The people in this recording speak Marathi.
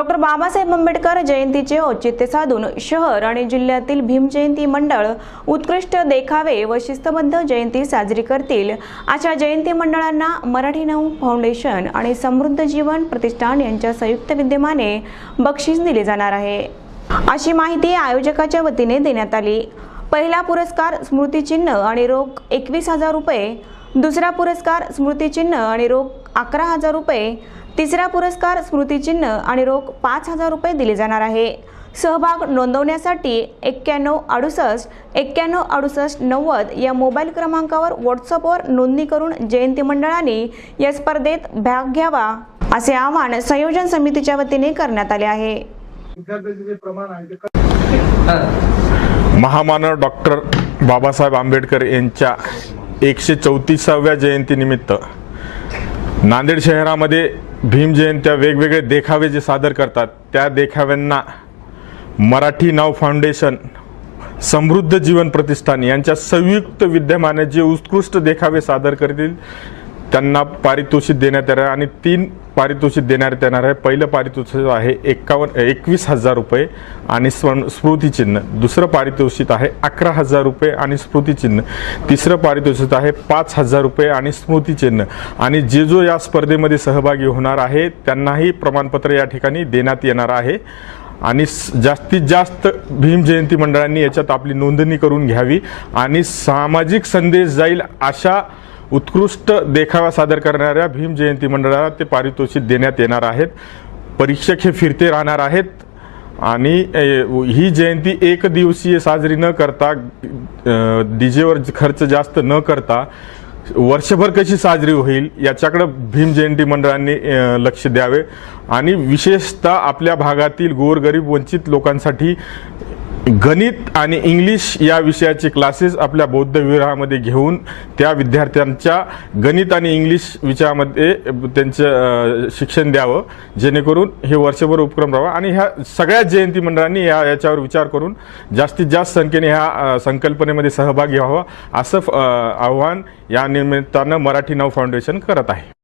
डॉक्टर बाबासाहेब आंबेडकर जयंतीचे औचित्य साधून शहर आणि जिल्ह्यातील भीम जयंती मंडळ उत्कृष्ट देखावे व शिस्तबद्ध जयंती साजरी करतील. अशा जयंती मंडळांना मराठी नऊ फाउंडेशन आणि समृद्ध जीवन प्रतिष्ठान यांच्या संयुक्त विद्यमाने बक्षीस दिले जाणार आहे. अशी माहिती आयोजकाच्या वतीने देण्यात आली. पहिला पुरस्कार स्मृतिचिन्ह आणि रोख एकवीस हजार रुपये दुसरा पुरस्कार स्मृतिचिन्ह आणि रोख अकरा हजार रुपये तिसरा पुरस्कार स्मृतिचिन्ह आणि रोख पाच हजार रुपये दिले जाणार आहे. सहभाग नोंदवण्यासाठी एक्क्याण्णव अडुसष्ट एक्क्याण्णव अडुसष्ट नव्वद या मोबाईल क्रमांकावर व्हॉट्सअपवर नोंदणी करून जयंती मंडळाने या स्पर्धेत भाग घ्यावा असे आवाहन संयोजन समितीच्या वतीने करण्यात आले आहे. महामानव डॉक्टर बाबासाहेब आंबेडकर यांच्या एकशे चौतीसाव्या जयंतीनिमित्त नांदेड शहरामध्ये भीम जयंत्या वेगवेगळे देखावे जे सादर करतात त्या देखाव्यांना मराठी नाव फाउंडेशन समृद्ध जीवन प्रतिष्ठान यांच्या संयुक्त विद्यमाने जे उत्कृष्ट देखावे सादर करतील त्यांना पारितोषिक देण्यात येणार आहे आणि तीन पारितोषिक देण्यात येणार आहे. पहिलं पारितोषिक आहे एक्कावन्न एकवीस हजार रुपये आणि स्वर्ण स्मृतिचिन्ह दुसरं पारितोषिक आहे अकरा हजार रुपये आणि स्मृतिचिन्ह तिसरं पारितोषिक आहे पाच हजार रुपये आणि स्मृतिचिन्ह आणि जे जो या स्पर्धेमध्ये सहभागी होणार आहे त्यांनाही प्रमाणपत्र या ठिकाणी देण्यात येणार आहे. आणि जास्तीत जास्त भीम जयंती मंडळांनी याच्यात आपली नोंदणी करून घ्यावी. आणि सामाजिक संदेश जाईल अशा उत्कृष्ट देखावा सादर करणाऱ्या भीम जयंती मंडळाला ते पारितोषिक देण्यात येणार आहेत. परीक्षक हे फिरते राहणार आहेत. आणि ही जयंती एक दिवसीय साजरी न करता डीजेवर खर्च जास्त न करता वर्षभर कशी साजरी होईल याच्याकडे भीम जयंती मंडळांनी लक्ष द्यावे. आणि विशेषतः आपल्या भागातील गोरगरीब वंचित लोकांसाठी गणित आणि इंग्लिश या विषयाचे क्लासेस आपल्या बौद्ध विग्रहामध्ये घेऊन त्या विद्यार्थ्यांच्या गणित आणि इंग्लिश विषयामध्ये त्यांचं शिक्षण द्यावं. जेणेकरून हे वर्षभर उपक्रम राहावा. आणि ह्या सगळ्या जयंती मंडळांनी या याच्यावर विचार करून जास्तीत जास्त संख्येने ह्या संकल्पनेमध्ये सहभागी व्हावा असं आव्हान या निमित्तानं मराठी नव फाउंडेशन करत आहे.